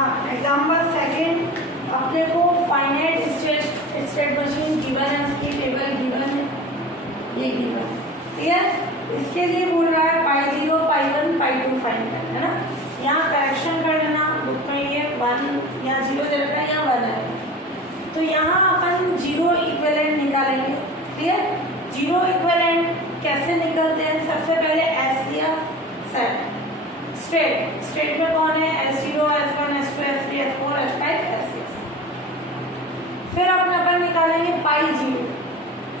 हाँ, example second, अपने को फाइनाइट स्टेट मशीन गिवन है, उसकी टेबल गिवन है, ये गिवन ठीक है। इसके लिए बोल रहा है पाई 0, पाई 1, पाई 2 फाइंड करना है ना। यहाँ करेक्शन कर लेना, बुक में ये 1 यहाँ 0 दे रखा है, यहाँ 1 है, तो यहाँ अपन 0 इक्विवेलेंट निकालेंगे ठीक है। 0 इक्विवेलेंट कैसे निकलते हैं? सबसे पहले एस दिया सेट, स्टेट में कौन है? S0, S1, S2, S3, S4, S5, S6। फिर अपन निकालेंगे पाई 0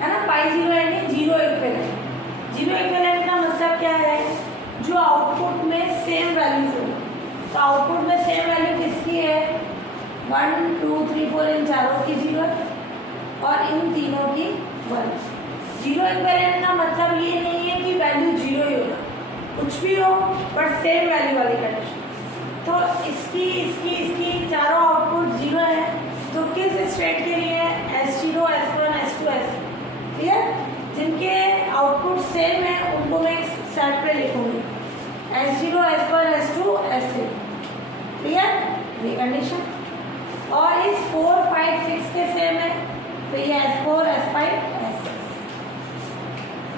है ना, पाई 0 यानी 0 इक्विवेलेंट। 0 इक्विवेलेंट का मतलब क्या है? जो आउटपुट में सेम वैल्यूज हो, तो आउटपुट में सेम वैल्यू किसकी है? 1 2 3 4 इन चारों की 0 और इन तीनों की 1। 0 इक्विवेलेंट का मतलब ये नहीं है कि वैल्यू 0 ही होगा, कुछ भी हो बट सेम वैल्यू वाली कंडीशन। तो इसकी चारों आउटपुट 0 है, तो किस स्टेट के लिए? S0, S1, S2, S3 ठीक है। जिनके आउटपुट सेम है उनको मैं एक सेट पे लिखूंगी, S0, S1, S2, S3 ठीक है, ये कंडीशन। और इस 4, 5, 6 के सेम है, तो ये S4, S5, S6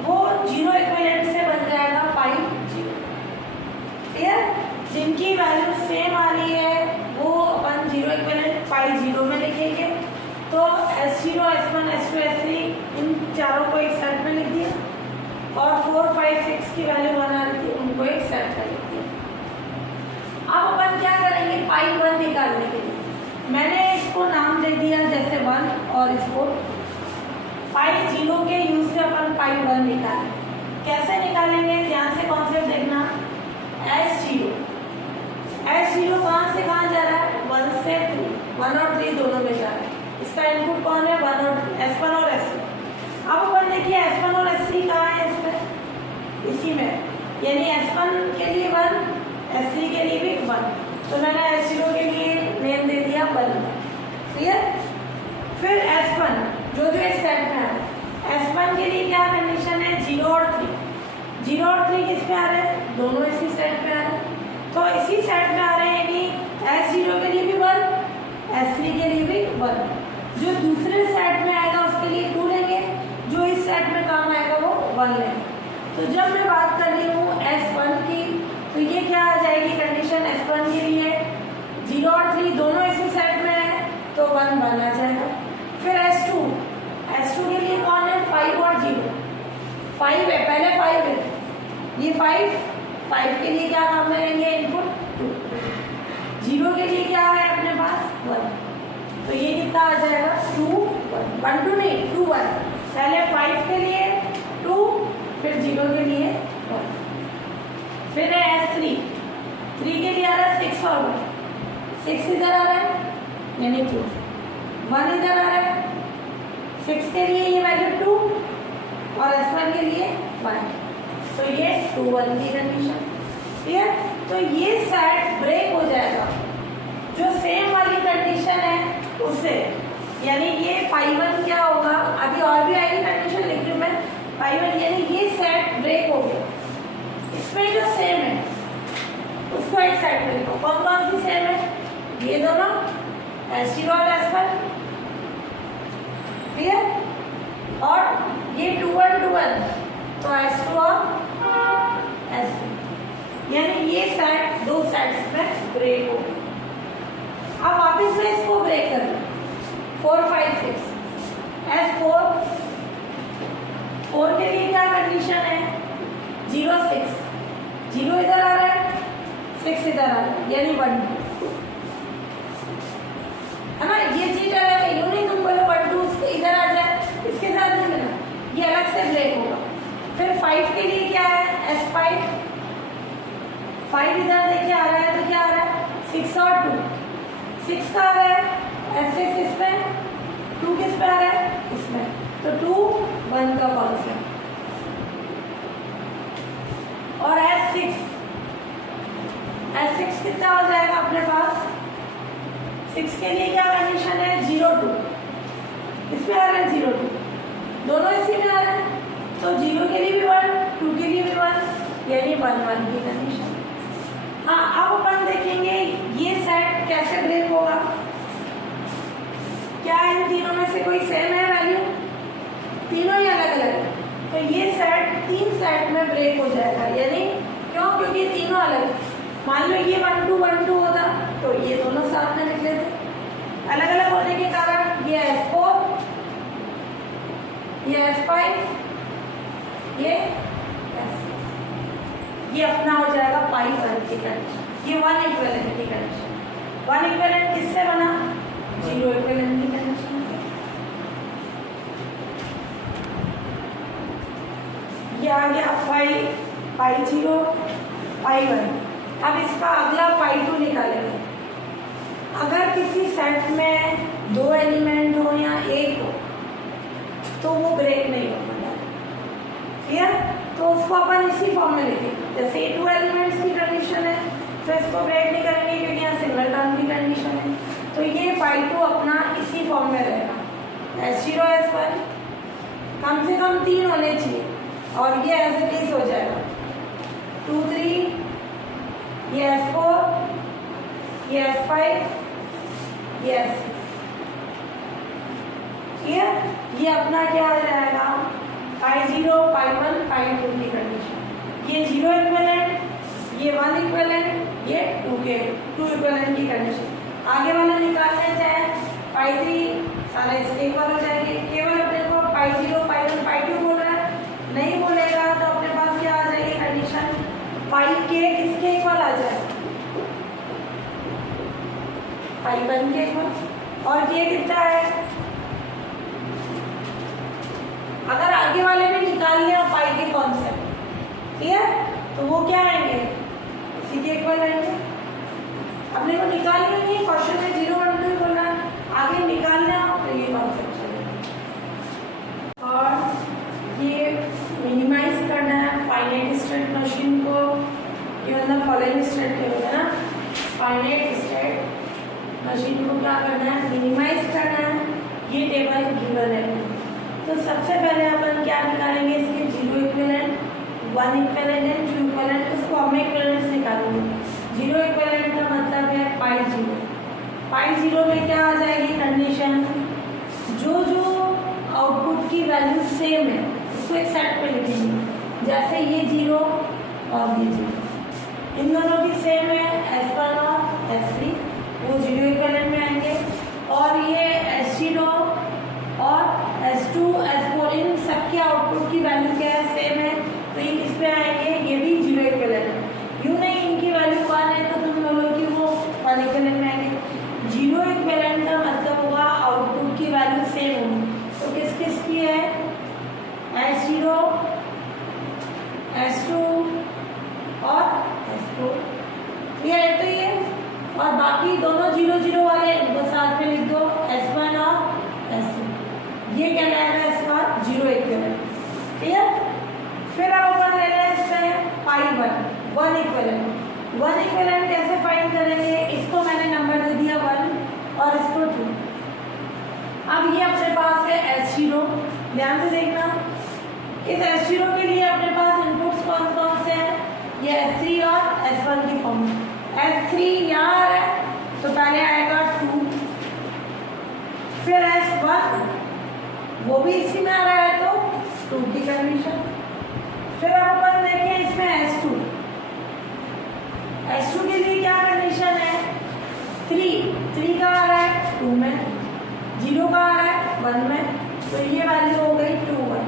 वो 0 इक्विवेलेंट से बन जाएगा पाई 0 ठीक है। जिनकी वैल्यू सेम आ रही है वो अपन 0 इक्विवेलेंट पाई 0 में लिखेंगे। तो S0, S1, S2, S3 इन चारों को एक सेट में लिख दिया, और 4, 5, 6 की वैल्यू 1 आ रही थी, उनको एक सेट में लिख दिया। अब अपन क्या करेंगे? पाई 1 निकालने के लिए मैंने इसको नाम दे दिया जैसे 1, और इसको पाई 0 के यूज से अपन पाई 1 निकालेंगे। कैसे निकालेंगे? ध्यान से कॉन्सेप्ट देखना। S0 कहाँ से कहाँ जा रहा है? 1 से 3, 1 और 3 दोनों में जा रहा है। इसका इनपुट कौन है? 1 और 3, S1 और S3। अब अपन देखिए S1 और S3 कहाँ है? इसमें इसी में, यानी S1 के लिए 1, S3 के लिए भी 1, तो मैंने S0 के लिए नेम दे दिया 1 ठीक है। फिर S1 जो इस सेट में है, S1 के लिए क्या कंडीशन है? 0 और 3। 0 और 3 किस पे आ रहे हैं? दोनों इसी सेट में आ रहे हैं, तो इसी सेट में आ रहे हैं, यानी S0 के लिए भी 1, S3 के लिए भी 1। जो दूसरे सेट में आएगा उसके लिए 2 लेंगे, जो इस सेट में काम आएगा वो 1 लेंगे। तो जब मैं बात कर रही हूँ S1 की, तो ये क्या आ जाएगी कंडीशन? S1 के लिए 0 और 3 दोनों इसी सेट में है, तो 1 आ जाएगा। फिर S2 के लिए कौन है? 5 और 0, 5 है, पहले 5 है, ये 5 के लिए क्या काम करेंगे? इनपुट 2। 0 के लिए क्या है अपने पास? 1, तो ये कितना आ जाएगा? 2 1 2 नहीं 2 1। पहले 5 के लिए 2, फिर 0 के लिए 1। फिर है S3 के लिए आ रहा है 6 और 1, 6 इधर आ रहा है यानी 2, 1 इधर आ रहा है, 6 के लिए ये वैल्यू 2 और S1 के लिए 1, तो ये 2 1 की कंडीशन ठीक है। तो ये सेट ब्रेक हो जाएगा जो सेम वाली कंडीशन है उससे, यानी ये पाई 1 क्या होगा? अभी और भी आएगी कंडीशन, लेकिन मैं पाई 1 यानी ये सेट ब्रेक हो गया। इसमें जो सेम है उसको एक साइड में लिखो। कौन कौन सी सेम है? ये दोनों S0 और S1 ठीक है, और ये 2 1 2 1, तो S2 और S3, यानी ये सेट दो सेट्स में ब्रेक हो गए। अब वापिस से इसको ब्रेक कर लो। 4 5 6 4 के लिए क्या कंडीशन है? 0 6, 0 इधर आ रहा है, 6 इधर आ रहा है, यानी 1 2 है ना। ये चीज अलग है, यूं नहीं तुम बोलो 1 2 इधर आ जाए, इसके साथ नहीं मिला, ये अलग से ब्रेक होगा। फिर 5 के लिए क्या है? S5, 5 इधर देखिए आ रहा है, तो क्या आ रहा है? 6 और 2, 6 का आ रहा है, S6 इसमें, 2 किस पे आ रहा है? इसमें, तो 2 1 का कॉन्सेप्ट। और S6 कितना हो जाएगा अपने पास? 6 के लिए क्या कंडीशन है? 0 2, इसमें आ रहा है 0 2, दोनों इसी में आ रहा है, तो 0 के लिए भी 1, 2 के लिए भी 1, यानी 1 1 की कंडीशन। हाँ, अब अपन देखेंगे ये सेट कैसे से कोई सेम है वैल्यू, तीनों ही अलग अलग है, तो ये सेट 3 सेट में ब्रेक हो जाएगा। यानी क्यों? क्योंकि तीनों अलग, मान लो ये 1 2 1 2 होता तो ये दोनों साथ में लिख लेते, अलग अलग होने के कारण ये S4, ये S5, ये S6, ये अपना हो जाएगा पाई 1 की कंडीशन। ये 1 इक्विवेलेंट की कंडीशन, 1 इक्विवेलेंट किससे बना? 0 इक्विवेलेंट की कंडीशन। ये आ गया पाई 0 पाई 1। अब इसका अगला पाई 2 निकालेंगे। अगर किसी सेट में 2 एलिमेंट हो या 1 हो तो वो ब्रेक नहीं होगा, क्लियर? तो उसको अपन इसी फॉर्म में लिखेंगे, जैसे 2 एलिमेंट्स की कंडीशन है तो इसको ब्रेक नहीं करेंगे क्योंकि यहाँ सिंगल टर्म की कंडीशन है, तो ये पाई 2 अपना इसी फॉर्म में रहेगा, S0 S1 कम से कम 3 होने चाहिए और ये एज इट इज हो जाएगा 2 3, ये S4, ये S5, ये S6, क्लियर? ये अपना क्या हो जाएगा? पाई 0 पाई 1 पाई 2 की कंडीशन। ये 0 इक्विवेलेंट, ये 1 इक्विवेलेंट, ये 2 इक्विवेलेंट की कंडीशन। आगे वाला निकालने चाहे पाई 3 सारा इसके इक्वल हो जाएंगे। केवल अपने को पाई 0 पाई 1 पाई 2 बोल रहा है, नहीं बोलेगा तो अपने पास क्या आ जाएगी कंडीशन? पाई के किसके इक्वल आ जाएगा? पाई 1 के इक्वल। और ये कितना है? अगर आगे वाले में निकाल लिया पाई के कॉन्सेप्ट, ठीक है, तो वो क्या आएंगे? इसी के इक्वल आएंगे। अपने को निकालना नहीं है, क्वेश्चन में 0 1 2 बोलना है, आगे निकालना तो ये कॉन्सेप्ट चलेगा। और ये मिनिमाइज करना है फाइनाइट स्टेट मशीन को, ये मतलब फॉलोइंग स्टेट के होगा ना, फाइनाइट स्टेट मशीन को क्या करना है? मिनिमाइज करना है। ये टेबल गिवन है, तो सबसे पहले अपन क्या निकालेंगे? इसके 0 इक्विवेलेंट, 1 इक्विवेलेंट है, 2 इक्विवेलेंट, उसको हम इक्विवेलेंट निकालेंगे। 0 इक्विवेलेंट का मतलब है पाई 0। पाई 0 में क्या आ जाएगी कंडीशन? जो आउटपुट की वैल्यू सेम है उसको एक सेट पे लिखेंगे, जैसे ये 0 और ये 0, इन दोनों की सेम है, S1 और S3, वो 0 इक्विवेलेंट में आएंगे। और ये S0 और S2 S4 इन सबके आउटपुट की वैल्यू क्या है? सेम है, तो ये किस पे आएंगे? ये भी 0 इक्विवेलेंट में। यूँ नहीं इनकी वैल्यू 1 है तो तुम बोलो कि वो 1 इक्विवेलेंट में आएंगे। 0 इक्विवेलेंट का मतलब होगा आउटपुट की वैल्यू सेम होगी, तो किस किस की है? S0 S2 और S4, ये है तो ये, और बाकी दोनों 0 0 वाले इनको साथ में लिख दो, S1 और S2, ये कहलाएगा इसका 0 इक्विवेलेंट, ठीक है? फिर अब अपन ले रहे हैं इसमें पाई 1 इक्विवेलेंट। 1 इक्विवेलेंट कैसे फाइंड करेंगे? इसको मैंने नंबर दे दिया 1 और इसको 2। अब ये अपने पास है S0, ध्यान से देखना, इस S0 के लिए अपने पास इनपुट्स कौन कौन से हैं? ये S3 और S1 की फॉर्म में। S3 यहाँ है तो पहले आएगा 2, फिर S1 वो भी इसी में आ रहा है तो 2 की कंडीशन। फिर अब अपन देखें इसमें S2 के लिए क्या कंडीशन है? 3 का आ रहा है 2 में, 0 का आ रहा है 1 में, तो ये वैल्यू हो गई 2 1।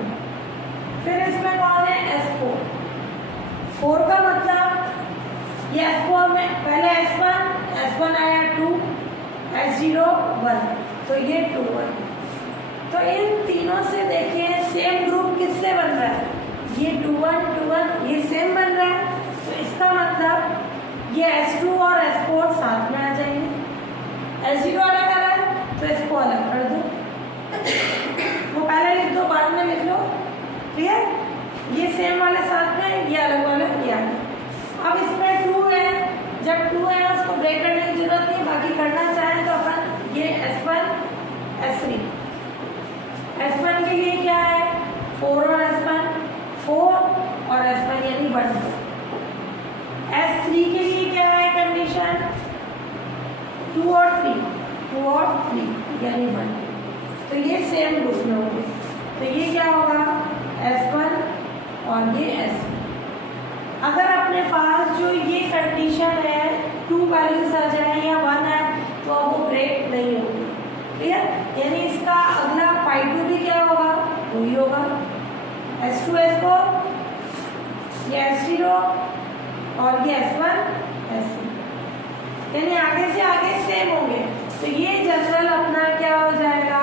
फिर इसमें कौन है? S4 का मतलब ये S4 में पहले S1 आया 2, S0 1, तो ये 2 1। तो इन तीनों से देखें सेम ग्रुप किससे बन रहा है? ये 2 1 2 1 ये सेम बन रहा है, तो इसका मतलब ये S2 और S4 साथ में आ जाएंगे। S0 अलग आ रहा है तो इसको अलग कर दो, वो पहले लिख दो बाद में लिख लो, क्लियर? ये सेम वाले साथ में, ये अलग वाले ये आ गया। अब इसमें 2 है, जब 2 है उसको ब्रेक करने की जरूरत नहीं, बाकी करना चाहें तो अपन ये S1 S3, S1 के लिए क्या है? 4 और S1, 4 और S1 यानी 1। S3 के लिए क्या है कंडीशन? 2 और 3 यानी 1। तो ये सेम ग्रुप में होंगे। तो ये क्या होगा S1 और ये S2। अगर अपने पास जो ये कंडीशन है 2 वैल्यूज आ जाए या 1 है तो अब वो ब्रेक नहीं होगी। क्लियर? यानी इसका अगला π2 भी क्या होगा, वही होगा S2 S4, ये S0 और ये S1 S2, यानी आगे से आगे सेम होंगे। तो ये जनरल अपना क्या हो जाएगा,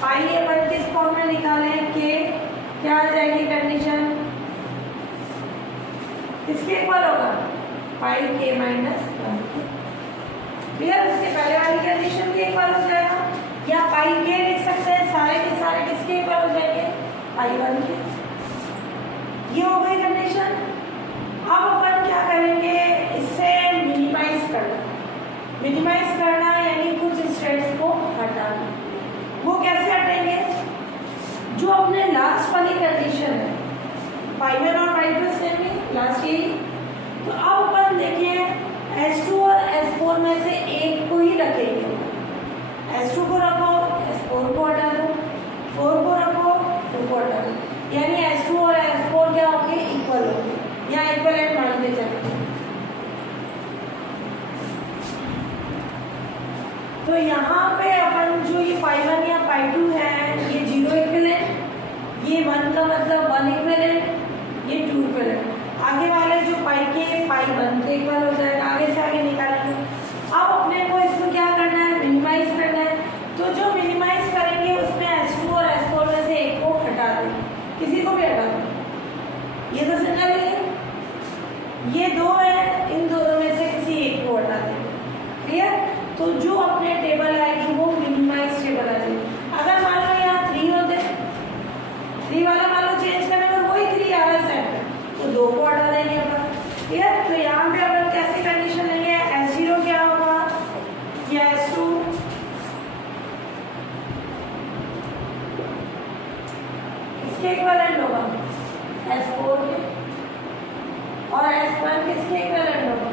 πa1 किस फॉर्म में निकालें, के क्या आ जाएगी कंडीशन, किसके इक्वल होगा, πk - 1। क्लियर? उसके पहले वाली कंडीशन के इक्वल हो जाएगा, या πk लिख सकते हैं, सारे के सारे किसके इक्वल हो जाएंगे, π1 के। ये हो गई कंडीशन। अब अपन क्या करेंगे, इससे मिनिमाइज करना यानी कुछ स्टेट्स को हटाना। वो कैसे हटेंगे, जो अपने लास्ट वाली कंडीशन है π1 और π2 सेम ही लास्ट यही। तो अब अपन देखिए S2 और S4 में से एक को ही रखेंगे। S2 को रखो, S4 को हटा दो, 4 को रखो, 2 को हटा दो, यानी S2 और S4 क्या होंगे, इक्वल होंगे या इक्वलेंट मानते चलेंगे। तो यहाँ पे अपन जो ये π1 या π2 है ये 0 इक्वलेंट, ये 1 का मतलब 1 इक्वलेंट, ये 2 इक्वलेंट। आगे वाले जो πk π1 के इक्वल हो जाएगा, आगे से आगे निकालेंगे। अब अपने को इसको क्या करना है, मिनिमाइज करना है। तो जो मिनिमाइज करेंगे उसमें S2 और S4 में से एक को हटा दें, किसी को भी हटा दें। ये तो सिंगल है, ये 2 है, इन दोनों में से किसी एक को हटा देंगे। क्लियर? तो जो अपने टेबल आएगी वो मिनिमाइज टेबल आ जाएगी। अगर मान लो यहाँ 3 होते, 3 वाला मान लो चेंज करने पर वही 3 आ रहा है सेट, तो 2 को हटा देंगे अपन। क्लियर? तो यहाँ पे अपन कैसी कंडीशन लेंगे, S0 क्या होगा, या S2 इसके इक्विवेलेंट होगा S4 के, और S1 किसके इक्विवेलेंट होगा,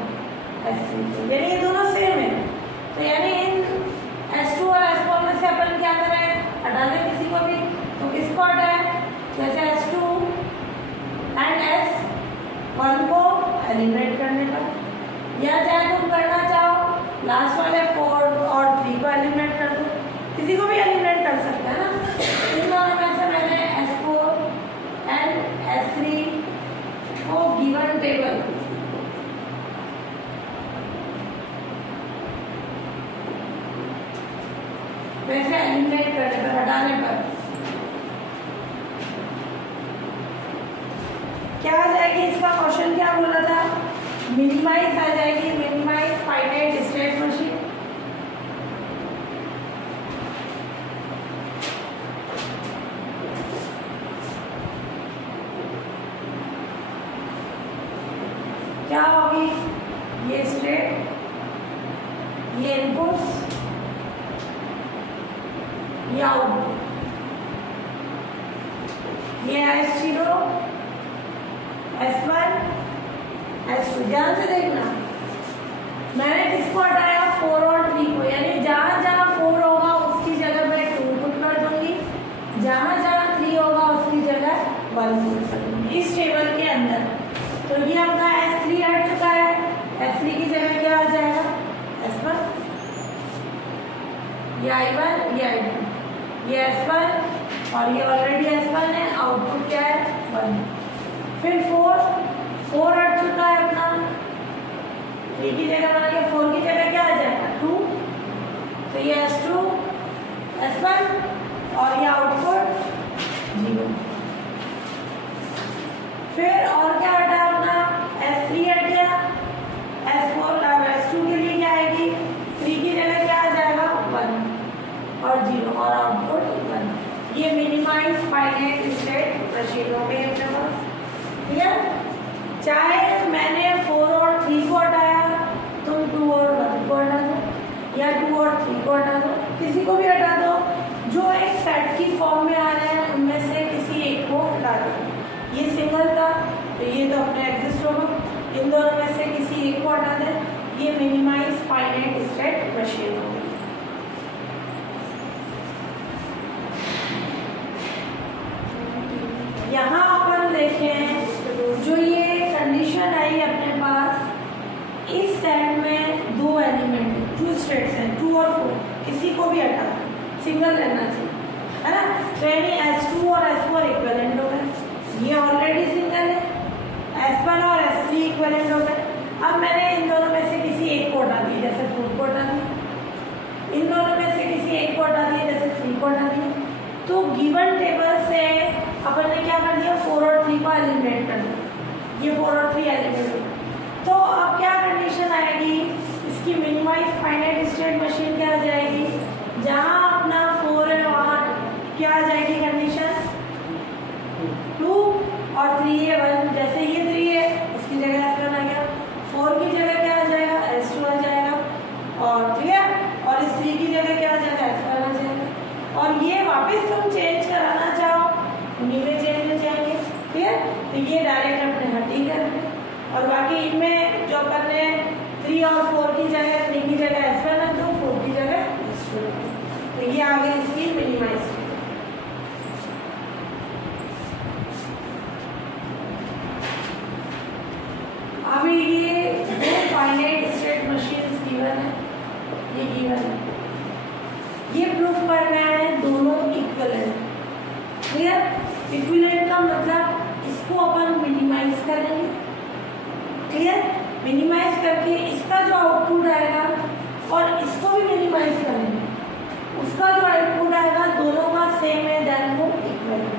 S3 के। यानी ये दोनों सेम है। तो यानी इन S2 और S4 में से अपन क्या करें, हटा दें किसी को भी। तो किसको हटाएं, जैसे S2 एंड S1 को एलिमिनेट करने पर, या चाहे तुम करना चाहो लास्ट वाले 4 और 3 को एलिमिनेट कर दो, किसी को भी एलिमिनेट कर सकते हैं ना। इन दोनों में से मैंने S4 एंड S3 को गिवन टेबल वैसे एलिमिनेट करने पर, हटाने पर क्या आ जाएगी, इसका क्वेश्चन क्या बोला था, मिनिमाइज आ जाएगी, मिनिमाइज फाइनाइट स्टेट मशीन। क्या होगी, ये स्टेट, ये इनपुट्स, ये आउटपुट, ये S0 S1 S2। ध्यान से देखना, मैंने किसको हटाया, 4 और 3 को, यानी जहां जहां 4 होगा उसकी जगह मैं 2 पुट कर दूंगी, जहां जहां 3 होगा उसकी जगह 1 पुट कर दूंगी इस टेबल के अंदर। तो ये अपना S3 हट चुका है, S3 की जगह क्या आ जाएगा, S1, ये I1, ये I2, ये S1 और ये ऑलरेडी S1 है, आउटपुट क्या है 1। फिर 4 हट चुका है अपना, 3 की जगह बना के 4 की जगह क्या आ जाएगा 2, तो ये S2 S1 और ये आउटपुट 0। फिर और क्या हटा अपना, S3 हट गया, S4 अब S2 के लिए क्या आएगी, 3 की जगह क्या आ जाएगा 1 और 0 और आउटपुट 1। ये मिनिमाइज फाइनाइट स्टेट मशीन हो गई अपने पास। क्लियर? चाहे मैंने 4 और 3 को हटाया, तुम 2 और 1 को हटा दो, या 2 और 3 को हटा दो, किसी को भी हटा दो, जो एक सेट की फॉर्म में आ रहे हैं उनमें से किसी एक को हटा दो। ये सिंगल था तो ये तो अपने एग्जिस्ट होगा, इन दोनों में से किसी एक को हटा दें, ये मिनिमाइज फाइनाइट स्टेट मशीन होगी। स्टेट्स हैं 2 और 4, किसी को भी हटा सिंगल रहना चाहिए, है ना। तो यानी S2 और S4 इक्विवेलेंट हो गए, ये ऑलरेडी सिंगल है, S1 और S3 इक्विवेलेंट हो गए। अब मैंने इन दोनों में से किसी एक को हटा दिया, जैसे 4 को हटा दिया, इन दोनों में से किसी एक को हटा दिया, जैसे 3 को हटा दिया। तो गिवन टेबल से अपन ने क्या कर दिया, 4 और 3 को एलिमिनेट कर दिया, ये 4 और 3 एलिमिनेट हो गए। तो अब क्या कंडीशन आएगी, इसकी मिनिमाइज फाइनाइट स्टेट मशीन क्या आ जाएगी, जहाँ अपना 4 है वहाँ क्या आ जाएगी कंडीशन, 2 और 3 है 1, जैसे ये 3 है इसकी जगह S1 आ गया, 4 की जगह क्या आ जाएगा, S2 आ जाएगा, और ठीक है, और इस 3 की जगह क्या आ जाएगा, S1 आ जाएगा। और ये वापस तुम चेंज कराना चाहो उन्हीं में चेंज हो जाएंगे, ठीक है। तो ये डायरेक्ट अपने हटी करने, और बाकी इनमें जो अपन ने 3 और 4 की जगह 3 की जगह S1 रख दो, 4 की जगह S2 रख दो। तो ये आ गई इसकी मिनिमाइज। अभी ये दो फाइनाइट स्टेट मशीन्स गिवन है, ये गिवन है, ये प्रूफ करना है दोनों इक्विवेलेंट। क्लियर। इक्विवेलेंट का मतलब इसको अपन मिनिमाइज करेंगे, क्लियर, मिनिमाइज करके इसका जो आउटपुट आएगा और इसको भी मिनिमाइज करेंगे, उसका जो आउटपुट आएगा दोनों का सेम है, देन वो इक्विवेलेंट,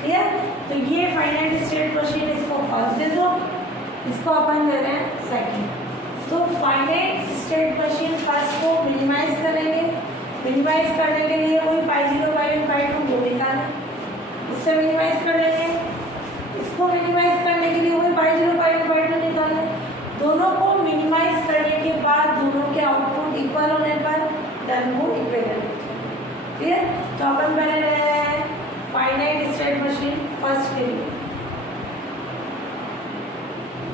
क्लियर। तो ये फाइनाइट स्टेट मशीन इसको फर्स्ट दे दो, इसको अपन दे रहे हैं सेकंड। तो फाइनाइट स्टेट मशीन फर्स्ट को मिनिमाइज करेंगे, मिनिमाइज करने के लिए वही π0 π1 वो निकालें, उससे मिनिमाइज कर लेंगे, इसको मिनिमाइज करने के लिए वही π0 π2 निकालें। दोनों को मिनिमाइज करने के बाद दोनों के आउटपुट इक्वल होने पर देन वो इक्विवेलेंट हो जाएगा, ठीक है। तो अपन पहले ले रहे हैं फाइनाइट स्टेट मशीन फर्स्ट के लिए,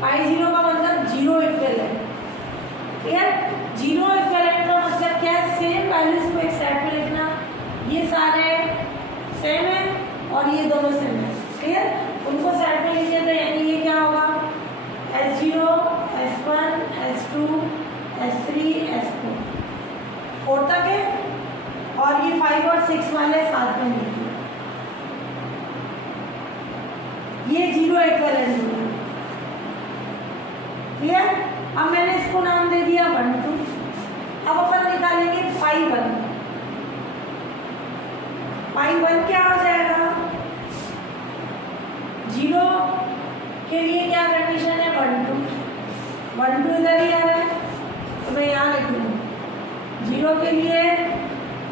π0 का मतलब 0 इक्विवेलेंट, ठीक है। 0 इक्विवेलेंट का मतलब क्या है, सेम वैल्यूज को एक सेट में लिखना, ये सारे सेम है और ये दोनों सेम है, ठीक है, उनको सेट में लिखिए। तो यानी ये क्या होगा, S0 S1 S2 S3 S4 4 तक है, और ये 5 और 6 वाले साथ में लिखिए, ये 0 इक्विवेलेंट होगा, क्लियर। अब मैंने इसको नाम दे दिया 1 2। अब अपन निकालेंगे π1। π1 क्या हो जाएगा, 0 के लिए क्या कंडीशन है, 1 2, 1 2 इधर ही आ रहा है, तो मैं यहाँ लिख दूँ 0 के लिए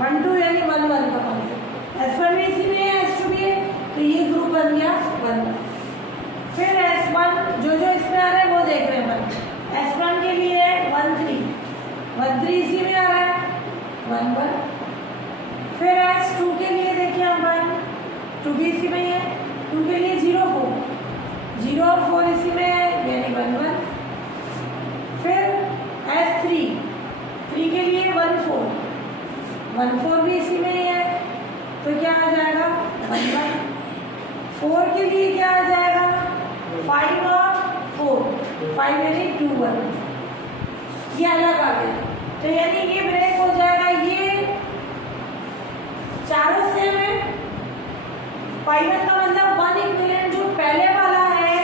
1 2 यानी 1 1 का कॉन्सेप्ट, S1 भी इसी में है, S2 भी है, तो ये ग्रुप बन गया 1 1। फिर S1 जो जो इसमें आ रहा है वो देख रहे हैं, S1 के लिए 1 3 1 3 इसी में आ रहा है 1 1। फिर S2 के लिए देखिए हम 2 भी इसी में है, 2 के लिए 0 4 0 और 4 इसी में है यानी 1 1। फिर S3 3 के लिए 1 4 1 4 भी इसी में ही है, तो क्या आ जाएगा 1 1। 4 के लिए क्या आ जाएगा, 5 और 4 5 यानी 2 1, ये अलग आ गया, तो यानी ये ब्रेक हो जाएगा, ये चारों सेम है। π1 का मतलब 1 इक्विवेलेंट जो पहले वाला है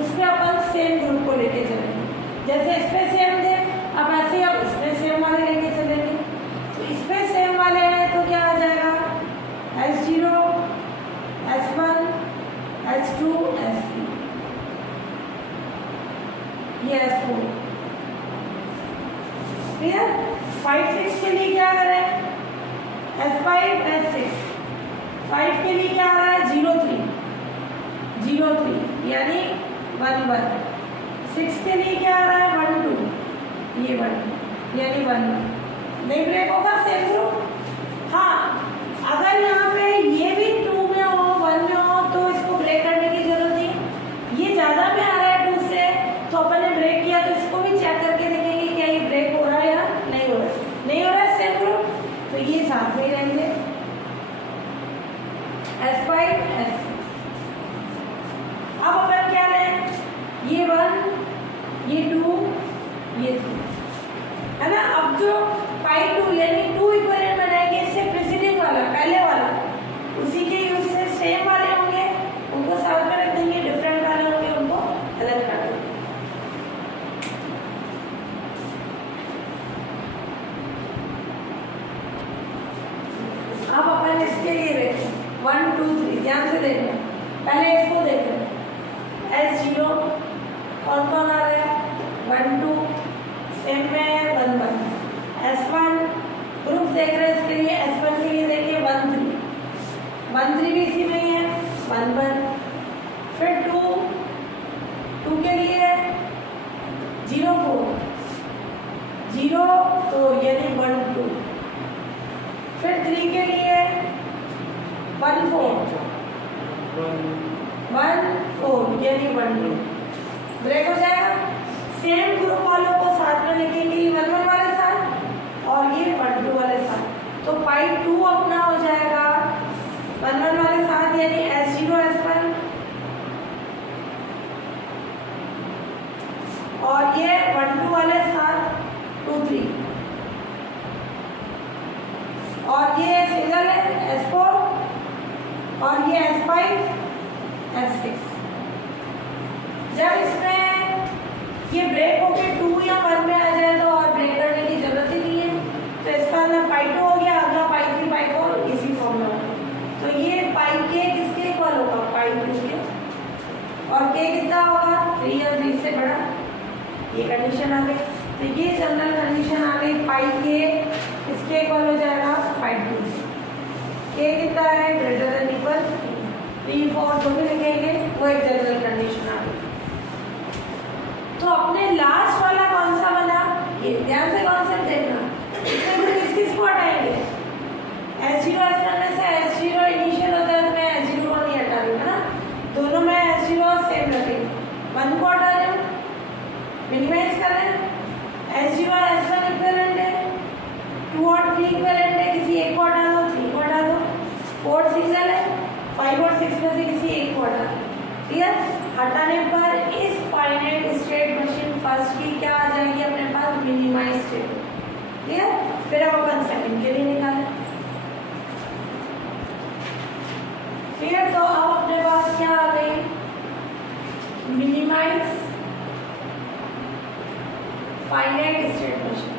उसमें अपन सेम ग्रुप को लेके चलेंगे, जैसे इसमें सेम थे अब ऐसे अब इसमें सेम वाले लेके चलेंगे, तो इसमें सेम वाले हैं तो क्या आ जाएगा, S0 S1 S2 S3, ये S4, क्लियर। 5 6 के लिए क्या करें, S5 S6, 5 के लिए क्या आ रहा है 0 3 0 3 यानी 1 1। 6 के लिए क्या आ रहा है 1 2, ये 1 यानी 1 1, नहीं ब्रेक होगा सेम ग्रुप। हाँ, अगर यहाँ पे ये भी 2 में हो 1 में हो तो इसको ब्रेक करने की जरूरत नहीं, ये ज़्यादा में आ रहा है 2 से तो अपन ने ब्रेक किया, तो इसको भी चेक करके देखेंगे क्या ये ब्रेक हो रहा है या नहीं हो रहा है, नहीं हो रहा है सेम ग्रुप, तो ये साथ में ही रहेंगे S5 S6। अब अपन क्या लें, ये 1 ये 2 ये 3, है ना। अब जो पाई टू यानी टू इक्विवेलेंट बनाएंगे इससे प्रीसीडिंग वाला पहले वाला उसी के यूज से सेम वाले होंगे उनको साथ में रख देंगे, डिफरेंट वाले होंगे उनको अलग कर देंगे। अब अपन इसके लिए देखें 1 2 3 ध्यान से देखना। पहले इसको देखें S0 कौन कौन आ रहा है 1 2 सेम में 1 1 S1 ग्रुप देख रहे हैं इसके लिए S1 के लिए देखिए 1 3 1 3 भी इसी में ही है 1 1 फिर 2 2 के लिए 0 4 0 तो यानी 1 2 फिर 3 के लिए 1 4 1 4 यानी 1 2 ब्रेक हो जाएगा। सेम ग्रुप वालों को साथ में लिखेंगे 1 1 वाले साथ और ये 1 2 वाले साथ, तो पाई 2 अपना हो जाएगा 1 1 वाले साथ यानी S0 S1 और ये 1 2 वाले साथ 2 3 और ये सिंगल है S4 और ये S5 S6। जब इसमें ये ब्रेक होके 2 या 1 में आ जाए तो और ब्रेक करने की जरूरत ही नहीं है, तो इसका अंदर पाई 2 हो गया, अगला पाई 3 पाई 4 इसी फॉर्म में होगा। तो ये पाई के किसके इक्वल होगा पाई 2 के, और के कितना होगा 3 या 3 से बड़ा, ये कंडीशन आ गई। तो ये जनरल कंडीशन आ गई पाई के इसके इक्वल हो जाएगा पाई 2 के कितना है ग्रेटर देन इक्वल 3 4 जो भी लिखेंगे वो एक जनरल कंडीशन आ गई। तो अपने लास्ट वाला कौन सा बना, ये ध्यान से कॉन्सेप्ट देखना, इसमें किस किस को हटाएंगे S0 S1 में से S0 इनिशियल होता है तो मैं S0 को नहीं हटा रही हूँ ना, दोनों में S0 सेम रखेंगे, 1 को हटा रहे हो मिनिमाइज कर रहे हैं, S0 S1 इक्विवेलेंट है 2 और 3 इक्विवेलेंट है, किसी एक को हटा दो 3 को हटा दो, 4 सिंगल है 5 और 6 में से किसी एक को हटा दो। क्लियर, हटाने पर इस फाइनाइट स्टेट मशीन फर्स्ट की क्या आ जाएगी अपने पास मिनिमाइज स्टेट। क्लियर, फिर अब अपन सेकंड के लिए निकालें। क्लियर, तो अब अपने पास क्या आ गई मिनिमाइज फाइनाइट स्टेट मशीन।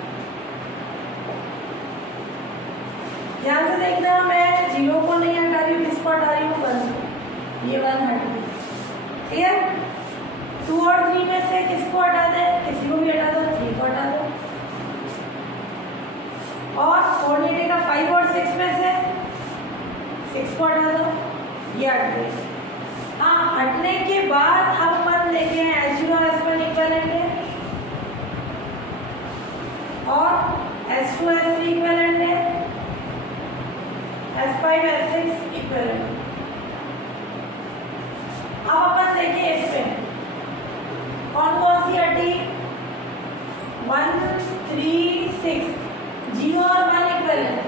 ध्यान से देखना, मैं 0 को नहीं हटा रही हूँ, किसको हटा रही हूँ 1 को, ये 1 हट गई। क्लियर, 2 और 3 में से किसको हटा दें, किसी को भी हटा दो, 3 को हटा दो, और 4 नहीं हटेगा 5 और 6 में से 6 को हटा दो, ये हट गई। हाँ, हटने के बाद अब अपन देखे हैं S0 S1 इक्विवेलेंट है और S2 S3 इक्विवेलेंट है, S5 S6 इक्विवेलेंट। अब अपन देखिए इसमें कौन कौन सी हटी 1 3 6 0 और 1 इक्विवेलेंट,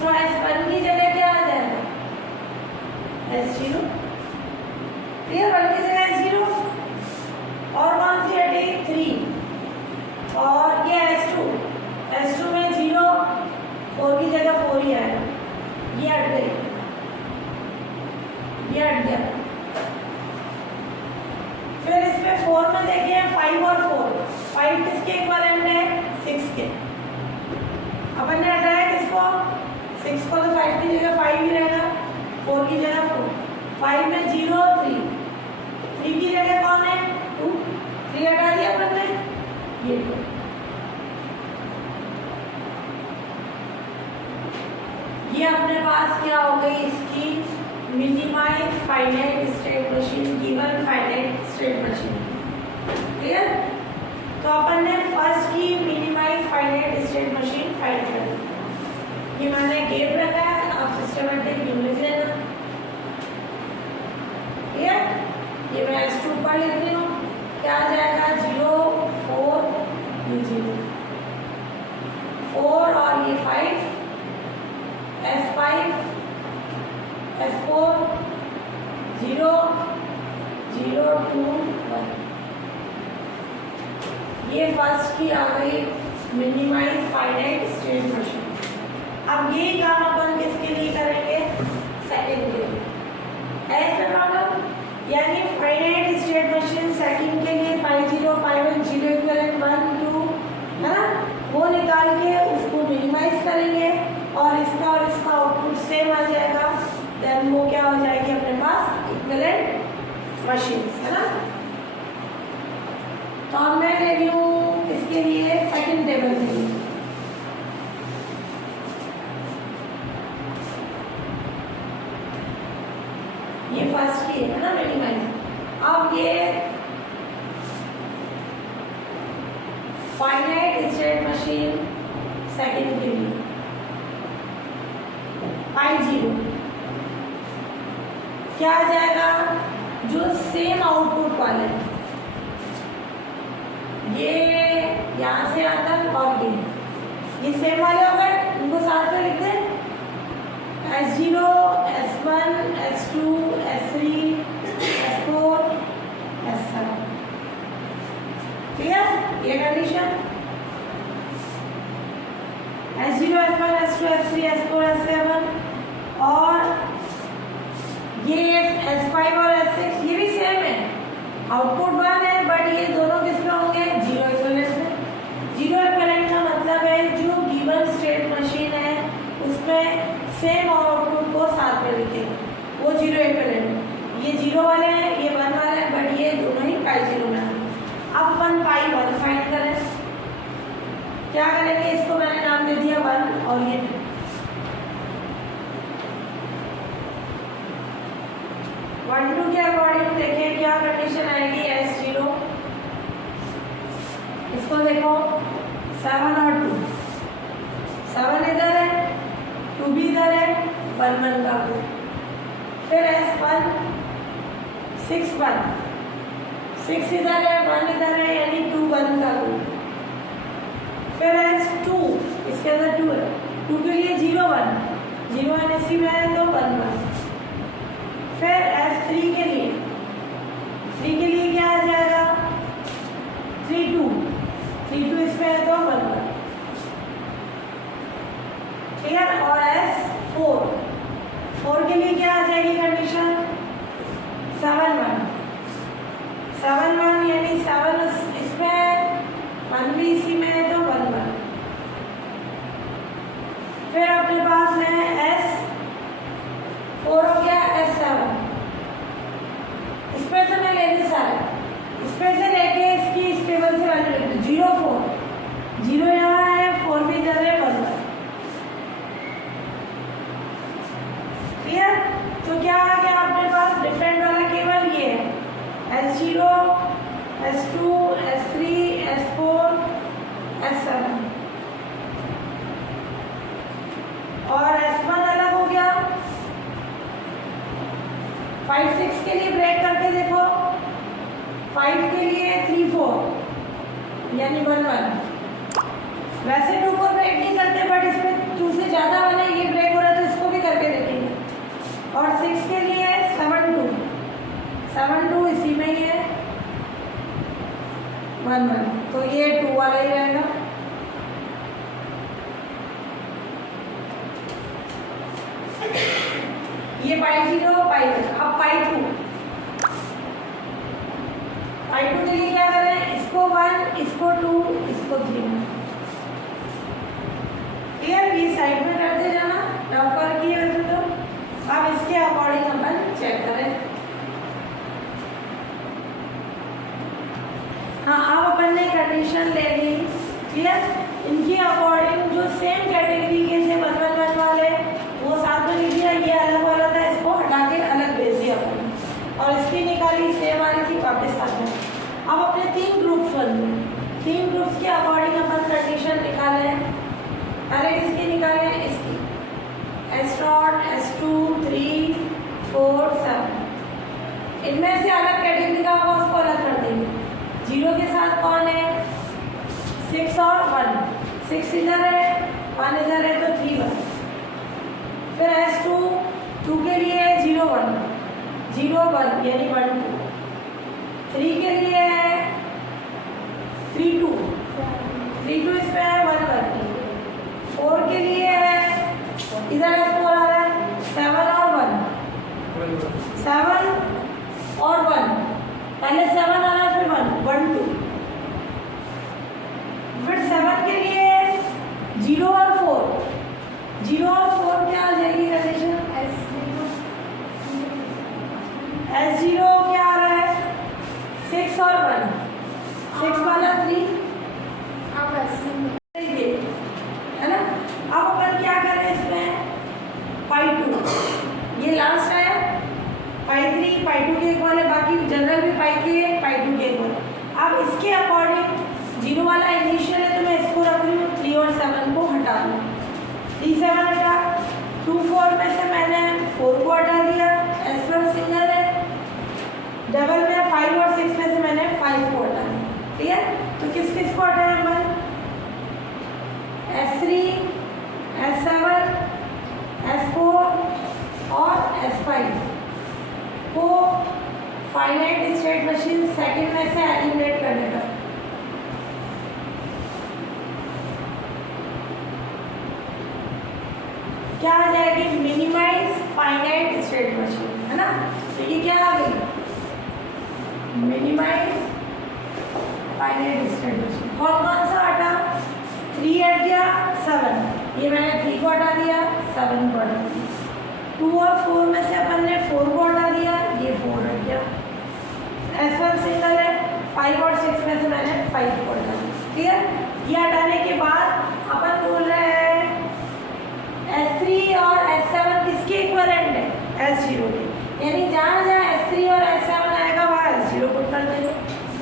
तो S1 की जगह क्या आ जाएगा S0। क्लियर, 1 की जगह S0 और कौन सी हटी 3 और ये S2 में 0 4 की जगह 4 ही आएगा, ये हट गई, ये हट गया। फिर इसमें 4 में देखिए 5 और 4, 5 किसके इक्विवेलेंट है 6 के, अपन ने हटाया किसको 6 को, तो 5 की जगह 5 ही रहेगा, 4 की जगह 4, 5 में 0 3 की जगह कौन है 2, 3 हटा दिया अपन ने, ये 2। ये अपने पास क्या हो गई इसकी minimise finite state machine, given finite state machine. Clear, तो अपन ने फर्स्ट की minimise finite state machine find कर दी। ये मैंने गेप रखा है, आप सिस्टमेटिक लिख लेना। क्लियर, ये मैं S2 पर लिख रही हूँ, क्या आ जाएगा 0 4 0 4 और ये 5 S5 S4 0 0 2 1। ये फर्स्ट की आ गई मिनिमाइज फाइनाइट स्टेट मशीन। अब ये काम अपन किसके लिए करेंगे? सेकंड के लिए। है इसमें प्रॉब्लम? यानी फाइनाइट स्टेट मशीन सेकंड के लिए पाई 0 पाई 1 0 इक्विवेलेंट 1 2 है ना, वो निकाल के उसको मिनिमाइज करेंगे और इसका आउटपुट सेम आ जाएगा। देन वो क्या हो जाएगी अपने पास? इक्विवेलेंट मशीन, है ना। तो अब मैं ले रही हूँ इसके लिए सेकंड टेबल के लिए। ये फर्स्ट की है ना मिनिमाइज। अब ये फाइनाइट स्टेट मशीन सेकंड के लिए पाई 0 क्या आ जाएगा? जो सेम आउटपुट वाले ये यहाँ से आता है और ये सेम वाले हो गए, इनको साथ में लिखते हैं S0 S1 S2 S3 S4 S7। Clear? ये condition S0 S1 S2 S3 S4 S7 और ये S5 और S6 ये भी सेम है, आउटपुट 1 है, बट ये दोनों किसमें होंगे? 0 इक्विवेलेंट में। 0 इक्विवेलेंट का मतलब है जो गिवन स्टेट मशीन है उसमें सेम आउटपुट को साथ में लिखेंगे, वो 0 इक्विवेलेंट। ये 0 वाले हैं, ये 1 वाले हैं, बट ये दोनों ही पाई 0 में आएंगे। अब अपन पाई 1 फाइंड करें। क्या करेंगे? इसको मैंने नाम दे दिया 1 और ये 2। 1 2 के अकॉर्डिंग देखें क्या कंडीशन आएगी? S0 इसको देखो 7 और 2, 7 इधर है 2 भी इधर है 1 1 का 2। फिर S1 6 1 6 इधर है 1 इधर है यानी 2 1 का 2। फिर S2 इसके अंदर 2 है, 2 के लिए 0 1 0 1 इसी में है तो 1 1। फिर S3 के लिए 3 के लिए क्या आ जाएगा? 3 2 3 2 इसमें है तो 1 1। ठीक है। और S4 4 के लिए क्या आ जाएगी कंडीशन? 7 1 7 1 यानी 7 इसमें 1 भी इसी में है तो 1 1। फिर अपने पास है S4 हो गया S7। इसमें से मैं लेने सारा इसमें से लेके इसकी इस टेबल से वैल्यू लिख दूँ 0 4 0 यहाँ है 4 भी इधर है 1 1। क्लियर? तो क्या आ गया अपने पास? डिफरेंट वाला केवल ये है S0 S2 S3 S4 S7 और S1 अलग हो गया। 5 6 के लिए ब्रेक करके देखो, 5 के लिए 3 4 यानी 1 1। वैसे 2 को ब्रेक नहीं करते बट इसमें 2 से ज़्यादा वाले ये ब्रेक हो रहा है तो इसको भी करके देखेंगे। और 6 के लिए 7 2 7 2 इसी में ही है 1 1 तो ये 2 वाला ही रहेगा। ये पाई 0 पाई 1। अब पाई 2 के लिए क्या करें? इसको 1 इसको 2 इसको 3। क्लियर? ये साइड में करते जाना, रफ वर्क किए वैसे तो। अब इसके अकॉर्डिंग अपन चेक करें। हाँ, अब अपन ने कंडीशन ले ली। क्लियर? इनके अकॉर्डिंग जो सेम कैटेगरी के थे 1 1 1 वाले वो साथ में लिख दिया, ये अलग वाला था इसको हटा के अलग भेज दिया अपन और इसकी निकाली सेम वाली थी वापस साथ में। अब अपने 3 ग्रुप्स बन गए। 3 ग्रुप्स के अकॉर्डिंग अपन कंडीशन निकाले हैं। पहले किसकी निकाले? इसकी S0 S2 3 4 7। इनमें से अलग कैटेगरी का होगा उसको अलग कर देंगे। 0 के साथ कौन है? 6 और 1। 6 इधर है 1 इधर है तो 3 1। फिर S2 2 के लिए 0 1 0 1 यानी 1 2। 3 के लिए है 3 2 3 2 इसमें है इधर S4 आ रहा है 7 और 1, 7 और 1, पहले 7 आ रहा है फिर 1, 1 2, फिर 7 के लिए 0 और 4, 0 और 4 क्या आ जाएगी कंडीशन? S0 क्या आ रहा है? 6 और 1, 6 वाला 3 है ना। अब अपन क्या करें इसमें? पाई 2 ये लास्ट है, पाई 3 पाई 2 के इक्वल है, बाकी जनरल भी पाई 2 के इक्वल। अब इसके अकॉर्डिंग 0 वाला इनिशियल है तो मैं इसको रख रही हूँ 3 और 7 को हटा दूँ। 3 7 हटा, 2 4 में से मैंने 4 को हटा दिया, S1 सिंगल है, डबल में 5 और 6 में से मैंने 5 को हटा दिया। ठीक है, तो किस किस को हटाया अपन? S3 S7 S4 और S5 को फाइनाइट स्टेट मशीन सेकंड में से एलिमिनेट करने का। क्या आ जाएगी? मिनिमाइज फाइनाइट स्टेट मशीन, है ना। तो ये क्या आ गई? Minimise finite state machine. कौन कौन सा हटा? 3 हट गया, 7 ये मैंने 3 को हटा दिया, 7 को हटा दिया। 2 और 4 में से अपन ने 4 को हटा दिया, ये 4 हट गया। S1 सिंगल है, 5 और 6 में से मैंने 5 को हटा दिया। ठीक है, ये हटाने के बाद अपन बोल रहे हैं S3 और S7 किसके इक्विवेलेंट है? S0 के, यानी जहाँ जहाँ S3 और S7 आएगा वहाँ S0 पुट कर देंगे,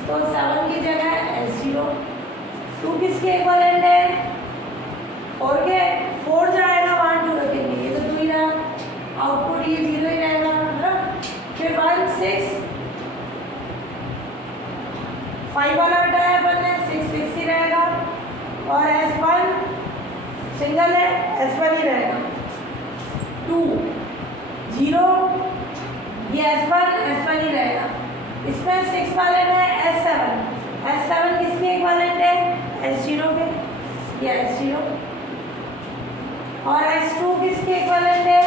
तो 7 की जगह S0। 2 किसके इक्विवेलेंट है? 4 के, 4 जाएगा वहाँ 2 रखेंगे, ये तो 2 ही रहा, आउटपुट ये 0 ही रहेगा, मतलब। फिर 1 6 5 वाला हटाया अपन ने, 6 6 ही रहेगा, और S1 सिंगल है, S1 ही रहेगा। 2 0 ये S1 ही रहेगा। इसमें 6 वाले में S7 किसके इक्विवेलेंट है? S0 के, ये S0। और S2 किसके इक्विवेलेंट है?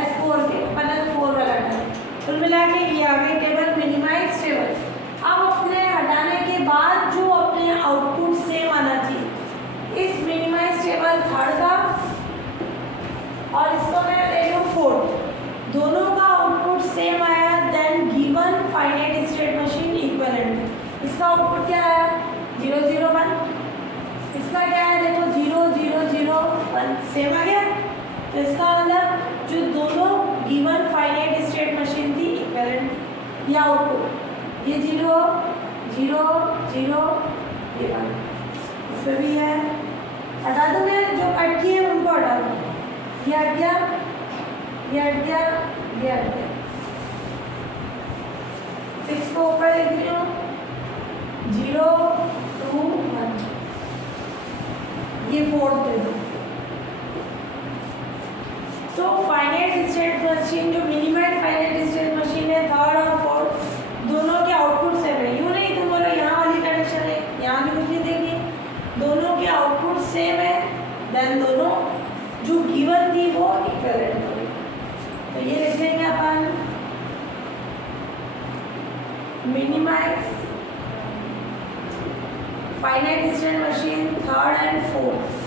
S4 के, अपन ने 4 वाला हटाया। कुल मिला के ये आ गई टेबल, मिनिमाइज टेबल। अब अपने हटाने के बाद जो अपने आउटपुट सेम आना चाहिए, इस मिनिमाइज टेबल थर्ड का और इसको मैं ले लूँ 4, दोनों का आउटपुट सेम आया, then given finite state machine equivalent. इसका आउटपुट क्या आया? 0 0 1, इसका क्या है? देखो 0 0 0 1 सेम आ गया। तो इसका मतलब जो दोनों गिवन फाइनाइट स्टेट मशीन थी इक्विवेलेंट, ये आउटपुट ये 0 0 0 ये 1, इसमें भी है। हटा दूँ मैं, जो कट किए हैं उनको हटा दूँ, ये हट गया, ये हट गया, ये हट गया। 6 को ऊपर लिख रही हूँ, 0 2 1, ये 4 दे दो। तो फाइनाइट स्टेट मशीन जो मिनिमाइज फाइनाइट स्टेट मशीन है, थर्ड और फोर्थ दोनों के आउटपुट सेम है। यूँ नहीं तुम बोलो यहाँ वाली कंडीशन है, यहाँ भी कुछ नहीं देखिए, दोनों के आउटपुट सेम है, देन दोनों जो गिवन थी वो इक्विवेलेंट होगी। तो ये लिख देंगे अपन minimize finite state machine third and fourth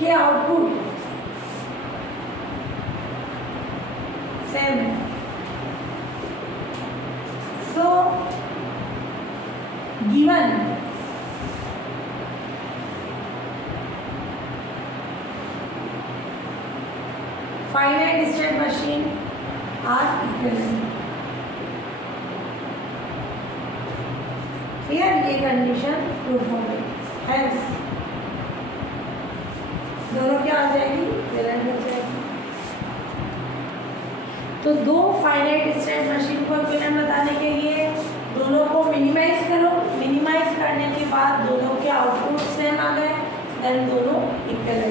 के आउटपुट सेम है। So given finite state machine are equivalent. Clear, ये कंडीशन प्रूफ हो गई। हेंस दोनों क्या आ जाएगी? इक्विवेलेंट हो जाएगी। तो दो फाइनाइट स्टेट मशीन को इक्विवेलेंट बताने के लिए दोनों को मिनिमाइज करो, मिनिमाइज करने के बाद दोनों के आउटपुट सेम आ गए, देन दोनों इक्विवेलेंट।